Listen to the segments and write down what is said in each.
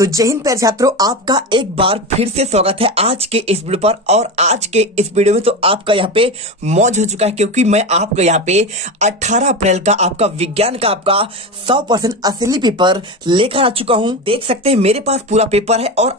तो जय हिंद प्यारे छात्रों, आपका एक बार फिर से स्वागत है आज के इस वीडियो पर। और आज के इस वीडियो में तो आपका यहाँ पे मौज हो चुका है, क्योंकि मैं आपको यहाँ पे 18 अप्रैल का आपका विज्ञान का आपका 100% असली पेपर लेकर आ चुका हूँ। देख सकते हैं मेरे पास पूरा पेपर है और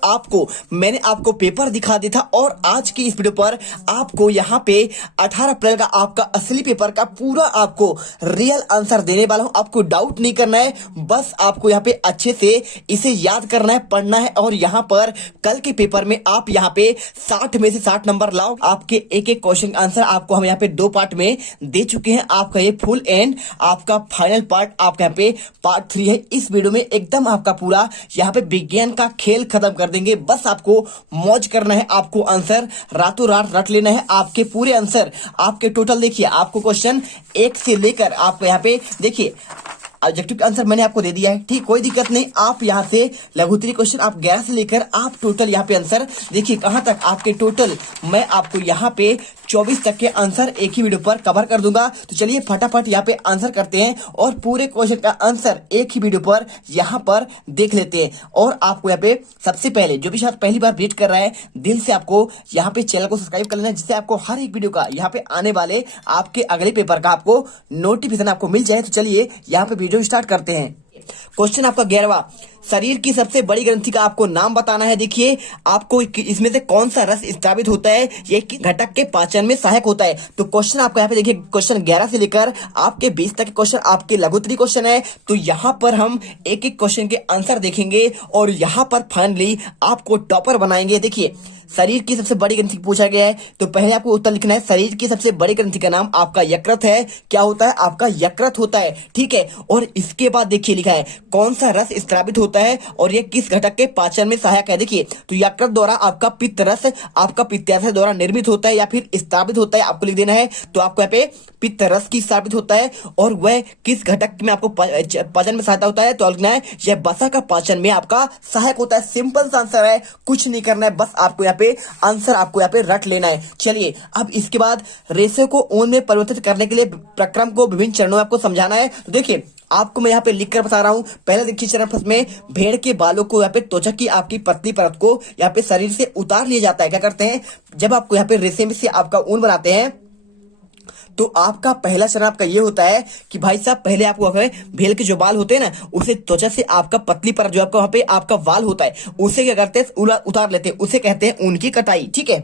मैंने आपको पेपर दिखा दिया था। और आज की इस वीडियो पर आपको यहाँ पे 18 अप्रैल का आपका असली पेपर का पूरा आपको रियल आंसर देने वाला हूँ। आपको डाउट नहीं करना है, बस आपको यहाँ पे अच्छे से इसे याद करना है, पढ़ना है। और यहाँ पर कल के पेपर में आप यहाँ पे 60 में से 60 नंबर लाओ। आपके एक एक क्वेश्चन आंसर आपको हम यहाँ पे 2 पार्ट में दे चुके हैं। आपका ये फुल एंड आपका फाइनल पार्ट आपका यहाँ पे पार्ट 3 है। इस वीडियो में एकदम आपका पूरा यहाँ पे विज्ञान का खेल खत्म कर देंगे। बस आपको मौज करना है, आपको आंसर रातों रात रट लेना है। आपके पूरे आंसर आपके टोटल देखिए, आपको क्वेश्चन 1 से लेकर आपको यहाँ पे देखिए ऑब्जेक्टिव का आंसर मैंने आपको दे दिया है, ठीक, कोई दिक्कत नहीं। आप यहाँ से लघुत्तरी क्वेश्चन आप 11 से लेकर आप टोटल यहाँ पे आंसर देखिए कहाँ तक आपके टोटल मैं आपको यहाँ पे 24 तक के आंसर एक ही वीडियो पर कवर कर दूंगा। तो चलिए फटाफट यहाँ पे आंसर करते हैं और पूरे क्वेश्चन का आंसर एक ही वीडियो पर यहाँ पर देख लेते हैं। और आपको यहाँ पे सबसे पहले जो भी छात्र पहली बार विजिट कर रहा है, दिल से आपको यहाँ पे चैनल को सब्सक्राइब कर लेना है, जिससे आपको हर एक वीडियो का यहाँ पे आने वाले आपके अगले पेपर का आपको नोटिफिकेशन आपको मिल जाए। तो चलिए यहाँ पे वीडियो स्टार्ट करते हैं। क्वेश्चन आपका 11वां, शरीर की सबसे बड़ी ग्रंथि का आपको नाम बताना है। देखिए आपको इसमें से कौन सा रस स्रावित होता है, ये घटक के पाचन में सहायक होता है। तो क्वेश्चन आपका यहाँ पे देखिए क्वेश्चन 11 से लेकर आपके 20 तक के क्वेश्चन आपके लघुत्तरी क्वेश्चन है। तो यहाँ पर हम एक एक क्वेश्चन के आंसर देखेंगे और यहाँ पर फाइनली आपको टॉपर बनाएंगे। देखिए शरीर की सबसे बड़ी ग्रंथि पूछा गया है, तो पहले आपको उत्तर लिखना है। शरीर की सबसे बड़ी ग्रंथि का नाम आपका यकृत है। क्या होता है? आपका यकृत होता है, ठीक है। और इसके बाद देखिए लिखा है कौन सा रस स्रावित होता है और ये किस घटक के पाचन में सहायक है। देखिए तो यकृत द्वारा आपका पित्त रस आपका पित्ताशय द्वारा निर्मित होता है या फिर स्रावित होता है, आपको लिख देना है। तो आपको यहाँ पे पित्त रस की स्रावित होता है और वह किस घटक में आपको पाचन में सहायता होता है, तो लिखना है यह वसा का पाचन में आपका सहायक होता है। सिंपल सा आंसर है, कुछ नहीं करना है, बस आपको यहाँ पे आंसर आपको यहाँ पे रट लेना है। चलिए अब इसके बाद रेशे को ऊन में परिवर्तित करने के लिए प्रक्रम को विभिन्न चरणों में आपको समझाना है। तो देखिए आपको मैं यहाँ पे लिख कर बता रहा हूँ। पहले देखिए चरण फर्स्ट में भेड़ के बालों को यहाँ पे त्वचा की आपकी पतली परत को यहाँ पे शरीर से उतार लिया जाता है। क्या करते हैं, जब आपको यहाँ पे रेशे में से आपका ऊन बनाते हैं तो आपका पहला चरण आपका ये होता है कि भाई साहब पहले आपको भेड़ के जो बाल होते हैं ना, उसे त्वचा से आपका पतली पर जो आपका वहां पे आपका बाल होता है उसे क्या करते हैं, उतार लेते हैं, उसे कहते हैं ऊन की कटाई, ठीक है।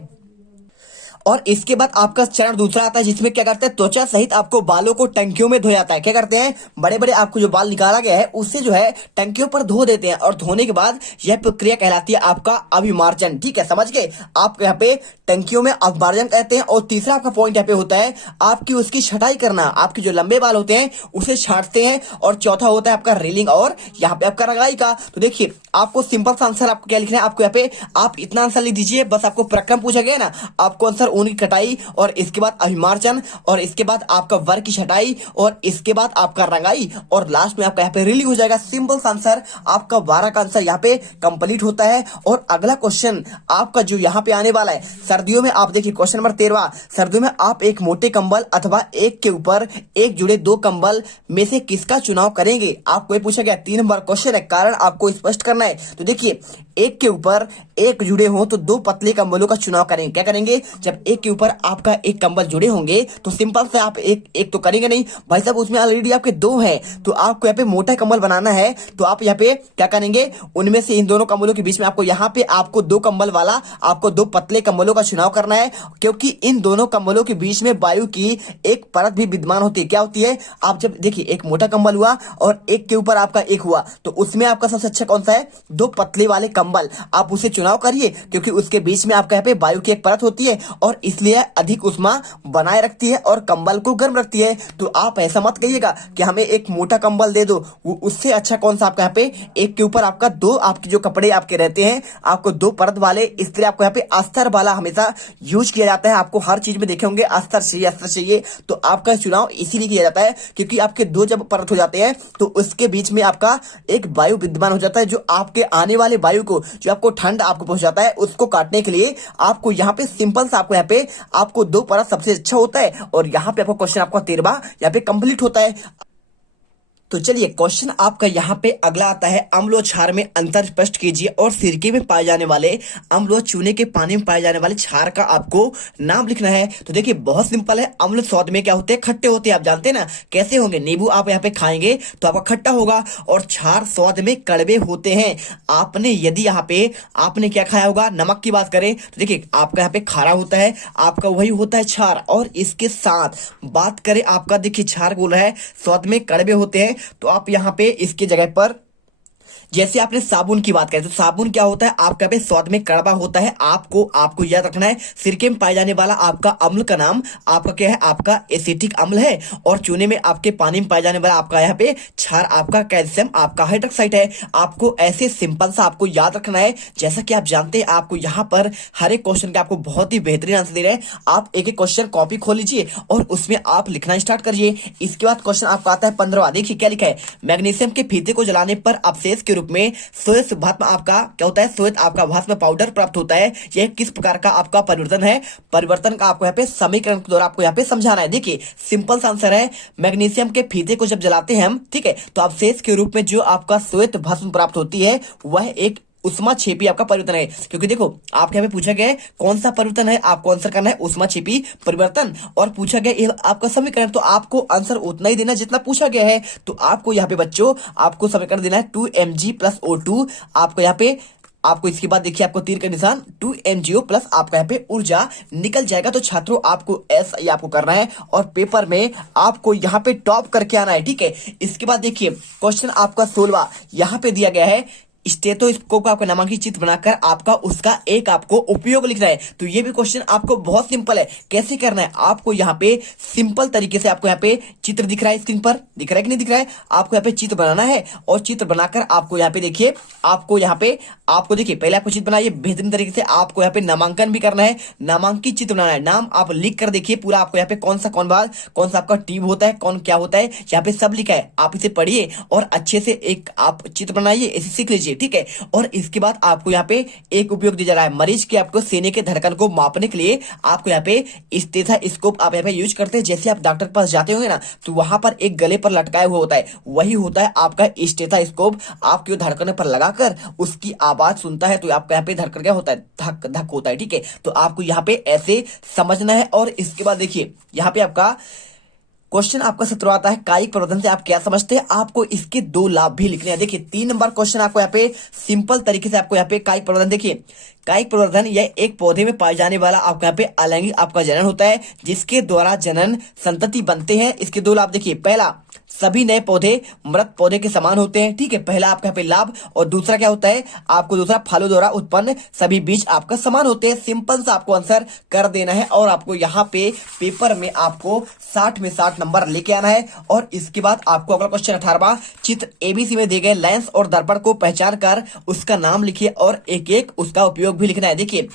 और इसके बाद आपका चरण दूसरा आता है, जिसमें क्या करते हैं त्वचा सहित आपको बालों को टंकियों में धो जाता है। क्या करते हैं, बड़े बड़े आपको जो बाल निकाला गया है उससे जो है टंकियों पर धो देते हैं और धोने के बाद यह प्रक्रिया कहलाती है आपका अभिमार्जन, ठीक है, समझ गए। आप यहाँ पे टंकियों में अभिमार्जन कहते हैं। और तीसरा आपका पॉइंट यहाँ पे होता है आपकी उसकी छटाई करना, आपके जो लंबे बाल होते हैं उसे छांटते हैं। और चौथा होता है आपका रीलिंग और यहाँ पे आपका रंगाई का। तो देखिए आपको सिंपल सा आंसर आपको क्या लिखना है, आपको यहाँ पे आप इतना आंसर लिख दीजिए, बस आपको प्रक्रम पूछा गया ना, आपको आंसर ऊन की कटाई और इसके बाद अभिमार्जन और इसके बाद आपका वर्ग की छटाई और इसके बाद आपका रंगाई और लास्ट में आपका यहाँ पे रीलिंग हो जाएगा। सिंपल सा आंसर आपका 12 का आंसर यहाँ पे कंप्लीट होता है। और अगला क्वेश्चन आपका जो यहाँ पे आने वाला है, सर्दियों में आप देखिए क्वेश्चन नंबर 13, सर्दियों में आप एक मोटे कंबल अथवा एक के ऊपर एक जुड़े 2 कंबल में से किसका चुनाव करेंगे। आपको ये पूछा गया 3 नंबर क्वेश्चन है, कारण आपको स्पष्ट करना है। तो देखिए एक के ऊपर एक जुड़े हो तो 2 पतले कंबलों का चुनाव करेंगे। क्या करेंगे, जब एक के ऊपर आपका एक कंबल जुड़े होंगे तो सिंपल से आप एक तो करेंगे नहीं भाई साहब, उसमें ऑलरेडी आपके 2 हैं, तो आपको यहाँ पे मोटा कंबल बनाना है। तो आप यहाँ पे क्या करेंगे, उनमें से इन दोनों कंबलों के बीच में आपको यहाँ पे आपको 2 कंबल वाला आपको 2 पतले कंबलों का चुनाव करना है, क्योंकि इन दोनों कंबलों के बीच में वायु की एक परत भी विद्यमान होती है। क्या होती है, आप जब देखिए एक मोटा कंबल हुआ और एक के ऊपर आपका एक हुआ, तो उसमें आपका सबसे अच्छा कौन सा है, 2 पतले वाले कंबल, आप उसे चुनाव करिए, क्योंकि उसके बीच में आपका यहाँ पे वायु की एक परत होती है और इसलिए अधिक उष्मा बनाए रखती है और कंबल को गर्म रखती है। तो आप ऐसा मत कहिएगा कि हमें एक मोटा कंबल दे दो, उससे अच्छा कौन सा आपका यहाँ पे एक के ऊपर आपका 2 आपके जो कपड़े आपके रहते हैं आपको 2 परत वाले, इसलिए आपको यहाँ पे अस्तर वाला हमेशा यूज किया जाता है। आपको हर चीज में देखे होंगे अस्तर चाहिए, तो आपका चुनाव इसीलिए किया जाता है क्योंकि आपके 2 जब परत हो जाते हैं तो उसके बीच में आपका एक वायु विद्यमान हो जाता है, जो आपके आने वाले वायु को जो आपको ठंड आपको पहुंचाता है उसको काटने के लिए आपको यहाँ पे सिंपल सा आपको यहाँ पे आपको 2 परत सबसे अच्छा होता है। और यहाँ पे आपको क्वेश्चन आपका 13वां यहाँ पे कंप्लीट होता है। तो चलिए क्वेश्चन आपका यहाँ पे अगला आता है, अम्ल और क्षार में अंतर स्पष्ट कीजिए और सिरके में पाए जाने वाले अम्ल और चूने के पानी में पाए जाने वाले क्षार का आपको नाम लिखना है। तो देखिए बहुत सिंपल है, अम्ल स्वाद में क्या होते हैं, खट्टे होते हैं। आप जानते हैं ना कैसे होंगे, नींबू आप यहाँ पे खाएंगे तो आपका खट्टा होगा, और क्षार स्वाद में कड़वे होते हैं। आपने यदि यहाँ पे आपने क्या खाया होगा, नमक की बात करें तो देखिए आपका यहाँ पे खारा होता है, आपका वही होता है क्षार। और इसके साथ बात करें आपका, देखिए क्षार बोल रहा है स्वाद में कड़वे होते हैं, तो आप यहाँ पे इसकी जगह पर जैसे आपने साबुन की बात करें तो साबुन क्या होता है, आपका पे स्वाद में कड़वा होता है। आपको याद रखना है, सिरके में पाए जाने वाला आपका अम्ल का नाम आपका क्या है, आपका एसिटिक अम्ल है, और चूने में आपके पानी में पाए जाने वाला आपका यहाँ पे क्षार आपका कैल्शियम आपका हाइड्रोक्साइड है। आपको ऐसे सिंपल सा आपको याद रखना है। जैसा कि आप जानते हैं, आपको यहाँ पर हर एक क्वेश्चन के आपको बहुत ही बेहतरीन आंसर दे रहे हैं। आप एक एक क्वेश्चन कॉपी खोल लीजिए और उसमें आप लिखना स्टार्ट करिए। इसके बाद क्वेश्चन आपका आता है 15वां। देखिए क्या लिखा है, मैग्नीशियम के फीते को जलाने पर अवशेष के रूप में श्वेत भस्म आपका क्या होता है, श्वेत आपका भस्म पाउडर प्राप्त होता है। यह किस प्रकार का आपका परिवर्तन है, परिवर्तन का आपको यहाँ पे समीकरण के द्वारा आपको यहाँ पे समझाना है। देखिए सिंपल सा आंसर है, मैग्नीशियम के फीते को जब जलाते हैं हम, ठीक है, तो अवशेष के रूप में जो आपका श्वेत भस्म प्राप्त होती है वह एक उष्मा छेपी आपका परिवर्तन है। क्योंकि देखो आपके यहाँ पे पूछा गया है कौन सा परिवर्तन है, आपको आंसर करना है उष्मा छेपी परिवर्तन, और पूछा गया ये आपका समीकरण, तो आपको आंसर उतना ही देना जितना पूछा गया है। तो आपको यहाँ पे बच्चों आपको समीकरण देना है 2mg + O2। आपको यहाँ पे आपको इसके बाद देखिए आपको तीर का निशान 2mgO प्लस आपका यहाँ पे ऊर्जा निकल जाएगा। तो छात्रों आपको ऐसा ही आपको करना है और पेपर में आपको यहाँ पे टॉप करके आना है, ठीक है। इसके बाद देखिए क्वेश्चन आपका 16वां यहाँ पे दिया गया है, स्टेथोस्कोप का आपका नामांकित चित्र बनाकर आपका उसका एक आपको उपयोग लिखना है। तो ये भी क्वेश्चन आपको बहुत सिंपल है, कैसे करना है, आपको यहाँ पे सिंपल तरीके से आपको यहाँ पे चित्र दिख रहा है, स्क्रीन पर दिख रहा है कि नहीं दिख रहा है, आपको यहाँ पे चित्र बनाना है। और चित्र बनाकर आपको यहाँ पे देखिए आपको देखिए पहले आपको चित्र बनाइए बेहतरीन तरीके से, आपको यहाँ पे नामांकन भी करना है, नामांकित चित्र बनाना है। नाम आप लिख कर देखिए पूरा, आपको यहाँ पे कौन सा आपका ट्यूब होता है, कौन क्या होता है, यहाँ पे सब लिखा है। आप इसे पढ़िए और अच्छे से एक आप चित्र बनाइए, इसे सीख लीजिए, ठीक है। और इसके बाद आपको यहाँ पे एक उपयोग दिया जा रहा है, मरीज के आपको सीने के धड़कन को मापने के लिए आपको यहाँ पे स्टेथोस्कोप आप यहाँ पे यूज करते हैं। जैसे आप डॉक्टर के पास जाते होंगे ना, तो वहां पर एक गले पर लटकाया हुआ होता है, वही होता है आपका स्टेथोस्कोप। आपके धड़कन पर लगाकर उसकी आवाज सुनता है, तो आपका यहाँ पे धड़कन क्या होता है, धक धक होता है, ठीक है। तो आपको यहाँ पे ऐसे समझना है। और इसके बाद देखिए यहाँ पे आपका क्वेश्चन आपका 17 आता है, कायिक प्रवर्धन से आप क्या समझते हैं। आपको इसके 2 लाभ भी लिखने हैं। देखिए 3 नंबर क्वेश्चन आपको यहाँ पे सिंपल तरीके से आपको यहाँ पे कायिक प्रवर्धन, देखिए कायिक प्रवर्धन यह एक पौधे में पाए जाने वाला आपका यहाँ पे अलैंगिक आपका जनन होता है, जिसके द्वारा जनन संतति बनते हैं। इसके 2 लाभ देखिए, पहला सभी नए पौधे मृत पौधे के समान होते हैं, ठीक है, पहला आपका यहाँ पे लाभ। और दूसरा क्या होता है, आपको दूसरा फलों द्वारा उत्पन्न सभी बीज आपका समान होते हैं। सिंपल सा आपको आंसर कर देना है और आपको यहाँ पे पेपर में आपको 60 में 60 नंबर लेके आना है। और इसके बाद आपको अगला क्वेश्चन 18वां, चित्र एबीसी में दिए गए लेंस और दर्पण को पहचान कर उसका नाम लिखिए और एक एक उसका उपयोग भी लिखना है। देखिए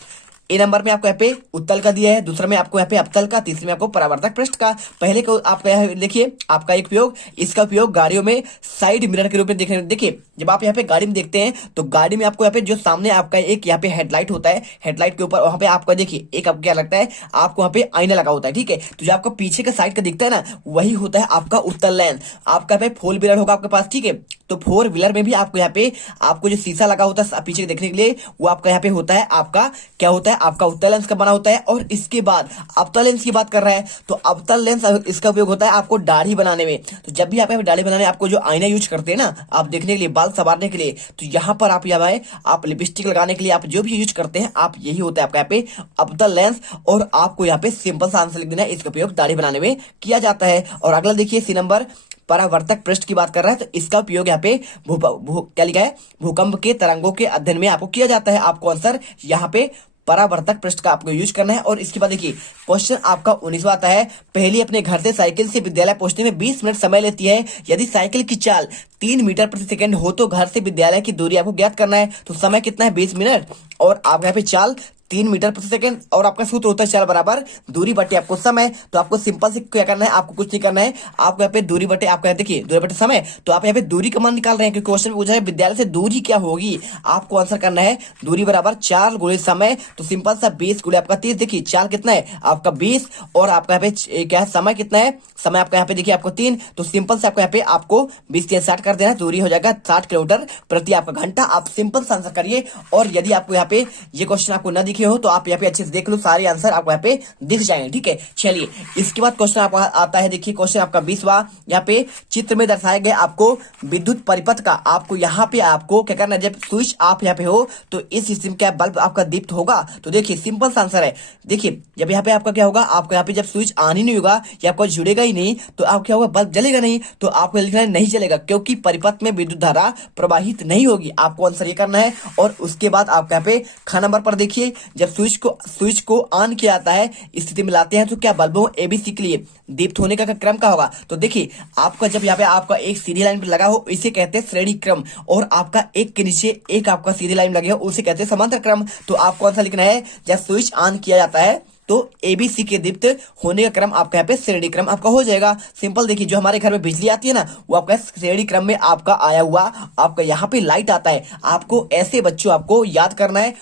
ए नंबर में आपको यहाँ पे उत्तल का दिया है, दूसरा में आपको यहाँ पे अवतल का, तीसरे में आपको परावर्तक पृष्ठ का। पहले को आपका यहाँ देखिए आपका एक उपयोग, इसका उपयोग गाड़ियों में साइड मिरर के रूप में देखने। देखिए जब आप यहाँ पे गाड़ी में देखते हैं तो गाड़ी में आपको यहाँ पे जो सामने आपका एक यहाँ पे हेडलाइट होता है, हेडलाइट के ऊपर वहां पे आपका देखिए एक आपको क्या लगता है, आपको वहाँ पे आईना लगा होता है, ठीक है। तो जो आपको पीछे का साइड का दिखता है ना, वही होता है आपका उत्तल लेंस। आपका यहाँ पे 4 व्हीलर होगा आपके पास, ठीक है, तो 4 व्हीलर में भी आपको यहाँ पे आपको जो शीशा लगा होता है पीछे देखने के लिए, वो आपका यहाँ पे होता है आपका क्या होता है, आपका उत्तल लेंस का बना होता है। और इसके बाद अवतल लेंस की बात कर रहा है, तो अवतल लेंस इसका उपयोग होता है आपको दाढ़ी बनाने में। तो जब भी आप दाढ़ी बनाने आपको जो आईना यूज करते हैं ना, आप देखने के लिए, बाल संवारने के लिए, तो यहाँ पर आप यहाँ आप लिपस्टिक लगाने के लिए आप जो भी यूज करते हैं, आप यही होता है आपका यहाँ पे अवतल लेंस। और आपको यहाँ पे सिंपल सा आंसर लिख देना है, इसका उपयोग दाढ़ी बनाने में किया जाता है। और अगला देखिए सी नंबर, परावर्तक पृष्ठ की बात कर रहा है, तो इसका उपयोग यहाँ पे क्या लिखा है, भूकंप के तरंगों के अध्ययन में आपको किया जाता है। आपको आंसर यहाँ पे परावर्तक पृष्ठ का आपको यूज करना है। और इसके बाद देखिए क्वेश्चन आपका 19वां आता है, पहली अपने घर से साइकिल से विद्यालय पहुंचने में 20 मिनट समय लेती है। यदि साइकिल की चाल 3 मीटर प्रति सेकंड हो तो घर से विद्यालय की दूरी आपको ज्ञात करना है। तो समय कितना है, 20 मिनट, और आप यहाँ पे चाल 3 मीटर प्रति सेकंड और आपका सूत्र होता है चल बराबर दूरी बटे आपको समय। तो आपको सिंपल से क्या करना है, आपको कुछ नहीं करना है, आपको यहाँ पे दूरी बटे आपका देखिए दूरी बटे समय। तो आप यहाँ पे दूरी का मान निकाल रहे हैं क्योंकि क्वेश्चन पूछा है विद्यालय से दूरी क्या होगी। आपको आंसर करना है दूरी बराबर 4 गुणे समय। तो सिंपल सा 20 गुणे आपका 30। देखिए 4 कितना है आपका 20 और आपका यहाँ पे क्या है समय कितना है, समय आपका यहाँ पे देखिए आपको 3। तो सिंपल से आपको यहाँ पे आपको 20 से 60 कर देना है, दूरी हो जाएगा 60 किलोमीटर प्रति आपका घंटा। आप सिंपल सा आंसर करिए। और यदि आपको यहाँ पे ये क्वेश्चन आपको न दिखे हो तो आप यहाँ पे अच्छे से देख लो, सारे आंसर आपको यहाँ पे दिख जाएंगे। ठीक है, चलिए इसके बाद क्वेश्चन आपका आता है, देखिए क्वेश्चन आपका 20वां। यहाँ पे चित्र में दर्शाए गए आपको विद्युत परिपथ का आपको यहाँ पे आपको क्या करना है, जब स्विच आप यहाँ पे हो तो इस सिस्टम का बल्ब आपका दीप्त होगा। तो देखिए सिंपल सा आंसर है, देखिए जब यहाँ पे आपका क्या होगा, आपको यहाँ पे जब स्विच ऑन ही नहीं होगा या आपको जुड़ेगा ही नहीं तो आप क्या होगा, बल्ब जलेगा नहीं। तो आपको लिखना है नहीं जलेगा क्योंकि परिपथ में विद्युत धारा प्रवाहित नहीं होगी। आपको आंसर ये करना है। और उसके बाद आपको यहाँ पे ख नंबर पर देखिए, जब स्विच को ऑन किया जाता है स्थिति में लाते हैं तो क्या बल्बों एबीसी के लिए दीप्त होने का क्रम क्या होगा। तो देखिए आपका जब यहाँ पे आपका एक सीधी लाइन पर लगा हो इसे कहते हैं श्रेणी क्रम, और आपका एक के नीचे एक आपका सीधी लाइन लगे हो उसे कहते हैं समांतर क्रम। तो आपको आंसर लिखना है जब स्विच ऑन किया जाता है तो एबीसी के दीप्त होने का क्रम आपका यहाँ पे श्रेणी क्रम आपका हो जाएगा। सिंपल देखिए जो हमारे घर में बिजली आती है ना वो आपका श्रेणी क्रम में आपका आया हुआ आपका यहाँ पे लाइट आता है। आपको ऐसे बच्चों आपको याद करना है।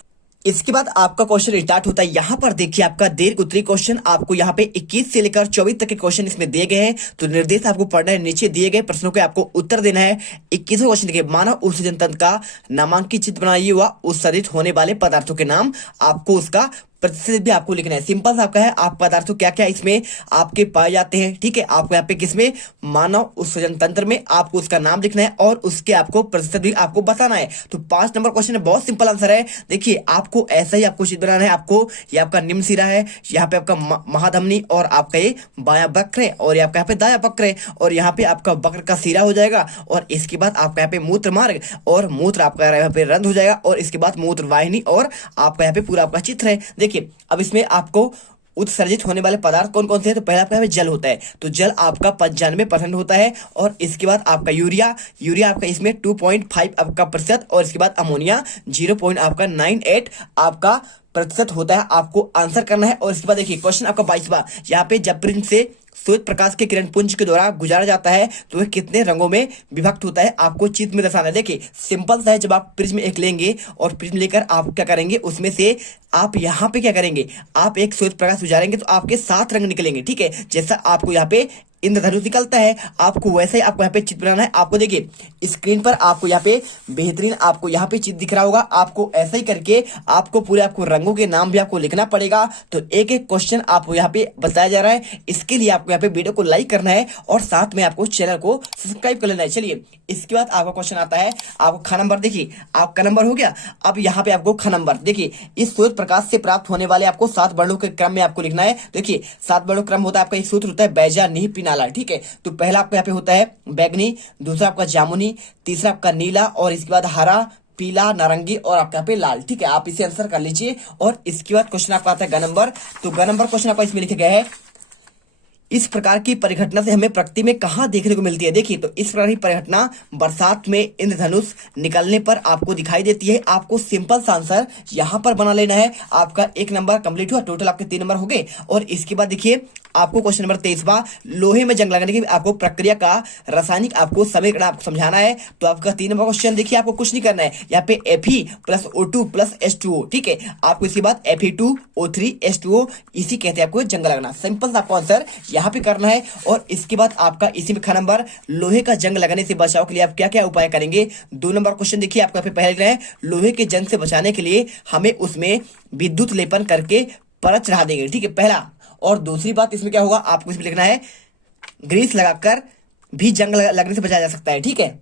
इसके बाद आपका क्वेश्चन स्टार्ट होता है। यहाँ पर देखिए आपका दीर्घ उत्तरी क्वेश्चन आपको यहाँ पे 21 से लेकर 24 तक के क्वेश्चन इसमें दिए गए हैं। तो निर्देश आपको पढ़ना है, नीचे दिए गए प्रश्नों के आपको उत्तर देना है। 21वां क्वेश्चन देखिए, मानव उत्सर्जन तंत्र का नामांकित चित्र बनाइए व उत्सर्जित होने वाले पदार्थों के नाम। आपको उसका प्रतिशत भी आपको लिखना है। सिंपल सा आपका है, आप पदार्थों क्या क्या इसमें आपके पाए जाते हैं। ठीक है, आपको यहाँ पे किसमें, मानव उत्सर्जन तंत्र में आपको उसका नाम लिखना है और उसके आपको प्रतिशत भी आपको बताना है। तो 5 नंबर क्वेश्चन है, बहुत सिंपल आंसर है। देखिए आपको ऐसा ही आपको चित्र बनाना है। आपको ये आपका निम्न सिरा है, यहाँ पे आपका महाधमनी और आपका ये बायां वक्र है और आपका यहाँ पे दायां वक्र है और यहाँ पे आपका वक्र का सिरा हो जाएगा। और इसके बाद आपका यहाँ पे मूत्र मार्ग और मूत्र आपका यहाँ पे रंध्र हो जाएगा और इसके बाद मूत्र वाहिनी और आपका यहाँ पे पूरा आपका चित्र है। देखिए अब इसमें आपको उत्सर्जित होने वाले पदार्थ कौन कौन से हैं। तो पहला आपका जल होता है, तो जल आपका 95% होता है। और इसके बाद आपका यूरिया आपका इसमें 2.5 आपका प्रतिशत और इसके बाद अमोनिया 0.98 आपका प्रतिशत होता है। आपको आंसर करना है। और इसके बाद देखिए क्वेश्चन आपका 22वां, यहाँ पे जब प्रिज्म से श्वेत प्रकाश के किरण पुंज के द्वारा गुजारा जाता है तो वह कितने रंगों में विभक्त होता है, आपको चित्र में दर्शाना है। देखिए सिंपल सा है, जब आप प्रिज्म एक लेंगे और प्रिज्म लेकर आप क्या करेंगे, उसमें से आप यहाँ पे क्या करेंगे, आप एक श्वेत प्रकाश गुजारेंगे तो आपके 7 रंग निकलेंगे। ठीक है, जैसा आपको यहाँ पे इंद्रधनुष निकलता है आपको वैसे ही आपको यहाँ पे चित्र बनाना है। आपको देखिए स्क्रीन पर आपको यहाँ पे बेहतरीन आपको यहाँ पे चित्र दिख रहा होगा। आपको ऐसा ही करके आपको पूरे आपको रंगों के नाम भी आपको लिखना पड़ेगा। तो एक एक क्वेश्चन आपको यहाँ पे बताया जा रहा है। इसके लिए आपको यहाँ पे वीडियो को लाइक करना है और साथ में आपको चैनल को सब्सक्राइब कर लेना है। चलिए इसके बाद आपका क्वेश्चन आता है आपको ख नंबर। देखिए आपका नंबर हो गया। अब यहाँ पे आपको ख नंबर, देखिए इस श्वेत प्रकाश से प्राप्त होने वाले आपको 7 वर्णों के क्रम में आपको लिखना है। देखिए 7 वर्णों क्रम होता है, आपका एक सूत्र होता है बैजा नीह पिनाला। ठीक है, तो पहला आपको यहाँ पे होता है बैगनी, दूसरा आपका जामुनी, तीसरा आपका नीला और इसके बाद हरा, पीला, नारंगी और आपका यहाँ पे लाल। ठीक है, आप इसे आंसर कर लीजिए। और इसके बाद क्वेश्चन आपका आता है ग नंबर। तो ग नंबर क्वेश्चन आपका इसमें लिखा गया है, इस प्रकार की परिघटना से हमें प्रकृति में कहां देखने को मिलती है। देखिए तो इस प्रकार की परिघटना बरसात में इंद्रधनुष निकलने पर आपको दिखाई देती है। आपको सिंपल सा आंसर यहां पर बना लेना है। आपका 1 नंबर कंप्लीट हुआ, टोटल आपके 3 नंबर हो गए। और इसके बाद देखिए आपको क्वेश्चन नंबर 23वां, लोहे में जंग लगाने की आपको प्रक्रिया का रासायनिक आपको समीकरण आपको समझाना है। तो आपका 3 नंबर क्वेश्चन देखिए, आपको कुछ नहीं करना है, यहाँ पे Fe+O2+H2O। ठीक है, आपको इसके बाद Fe2O3H2O इसी कहते हैं आपको जंग लगना। सिंपल सा आपको आंसर यहाँ पे करना है। और इसके बाद आपका इसी में ख नंबर, लोहे का जंग लगने से बचाव के लिए आप क्या क्या उपाय करेंगे। 2 नंबर क्वेश्चन देखिए आपका पहले लिखना है, लोहे के जंग से बचाने के लिए हमें उसमें विद्युत लेपन करके परत चढ़ा देंगे। ठीक है, पहला। और दूसरी बात इसमें क्या होगा, आपको इसमें लिखना है ग्रीस लगाकर भी जंग लगने से बचाया जा सकता है। ठीक है,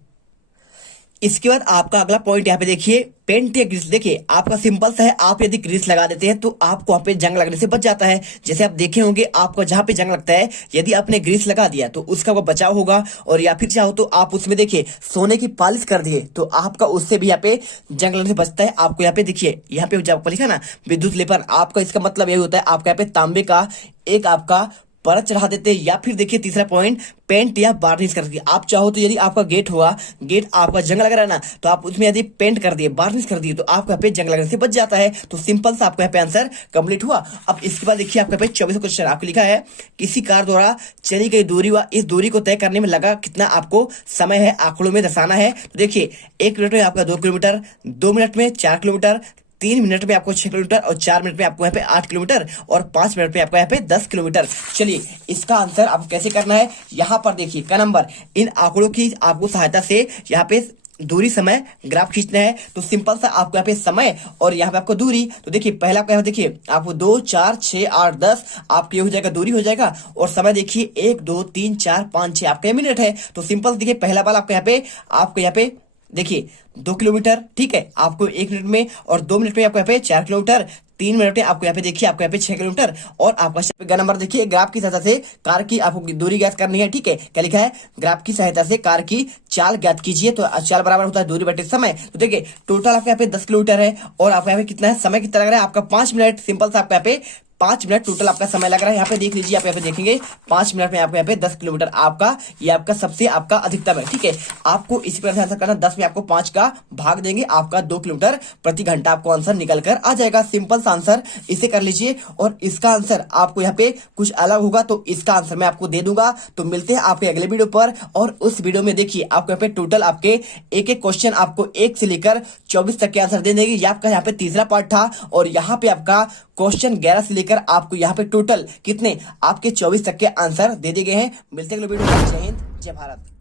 इसके बाद आपका अगला पॉइंट यहाँ पे देखिए, पेंट या ग्रीस। देखिए आपका सिंपल सा है, आप यदि ग्रीस लगा देते हैं तो आपको वहां पे जंग लगने से बच जाता है। जैसे आप देखे होंगे आपको जहां पे जंग लगता है यदि आपने ग्रीस लगा दिया तो उसका वो बचाव होगा। और या फिर चाहो तो आप उसमें देखिए सोने की पॉलिश कर दिए तो आपका उससे भी यहाँ पे जंग लगने से बचता है। आपको यहाँ पे देखिए, यहाँ पे जब लिखा ना विद्युत लेपन, आपका इसका मतलब यही होता है आपका यहाँ पे तांबे का एक आपका परत चढ़ा देते हैं, या फिर देखिए तीसरा पॉइंट पेंट या वार्निश कर दिए। आप चाहो तो यदि आपका गेट हुआ, गेट आपका जंग लग रहा है ना, तो आप उसमें यदि पेंट कर दिए, वार्निश कर दिए, तो आपको यहाँ पे जंग लगने से बच जाता है। तो सिंपल सा आपको यहाँ पे आंसर कंप्लीट हुआ। अब इसके बाद देखिए आपका पे 24 क्वेश्चन आपको लिखा है, किसी कार द्वारा चली गई दूरी व इस दूरी को तय करने में लगा कितना आपको समय है आंकड़ों में दर्शाना है। तो देखिए 1 मिनट में आपका 2 किलोमीटर, 2 मिनट में 4 किलोमीटर, 3 मिनट में आपको 6 किलोमीटर और 4 मिनट में आपको यहाँ पे 8 किलोमीटर और 5 मिनट में आपको यहाँ पे 10 किलोमीटर। चलिए इसका आंसर आपको कैसे करना है, यहाँ पर देखिए का नंबर, इन आंकड़ों की आपको सहायता से यहाँ पे दूरी समय ग्राफ खींचना है। तो सिंपल सा आपको यहाँ पे समय और यहाँ पे आपको दूरी, तो देखिए पहला आपको यहाँ देखिए आपको 2 4 6 8 10 आपके ये हो जाएगा, दूरी हो जाएगा, और समय देखिए 1 2 3 4 5 6 आपका मिनट है। तो सिंपल देखिए पहला वाला आपको यहाँ पे देखिए 2 किलोमीटर, ठीक है, आपको 1 मिनट में, और 2 मिनट में आपको यहाँ पे 4 किलोमीटर, 3 मिनट में आपको यहाँ पे देखिए आपको यहाँ पे 6 किलोमीटर, और आपका नंबर देखिए ग्राफ की सहायता से कार की आपको दूरी ज्ञात करनी है। ठीक है, क्या लिखा है, ग्राफ की सहायता से कार की चाल ज्ञात कीजिए। तो चाल बराबर होता है दूरी बटे समय। तो देखिए टोटल आपके यहाँ पे 10 किलोमीटर है, और आपको यहाँ पे कितना है, समय कितना लग रहा है आपका 5 मिनट। सिंपल सा आपका यहाँ पे 5 मिनट टोटल आपका समय लग रहा है। यहाँ पे देख लीजिए, आप यहाँ पे देखेंगे 5 मिनट में आपको यहाँ पे 10 किलोमीटर आपका, ये आपका सबसे आपका अधिकतम है। ठीक है, आपको इसी प्रकार से आंसर करना, 10 में आपको 5 का भाग देंगे, आपका 2 किलोमीटर प्रति घंटा आपको आंसर निकल कर आ जाएगा। सिंपल सा आंसर इसे कर लीजिए, और इसका आंसर आपको यहाँ पे कुछ अलग होगा तो इसका आंसर मैं आपको दे दूंगा। तो मिलते हैं आपके अगले वीडियो पर, और उस वीडियो में देखिए आपको यहाँ पे टोटल आपके एक एक क्वेश्चन आपको 1 से लेकर 24 तक के आंसर दे देंगे। ये आपका यहाँ पे तीसरा पार्ट था, और यहाँ पे आपका क्वेश्चन 11 से लेकर आपको यहाँ पे टोटल कितने आपके 24 तक के आंसर दे दिए गए हैं। मिलते हैं अगले वीडियो में। जय हिंद, जय भारत।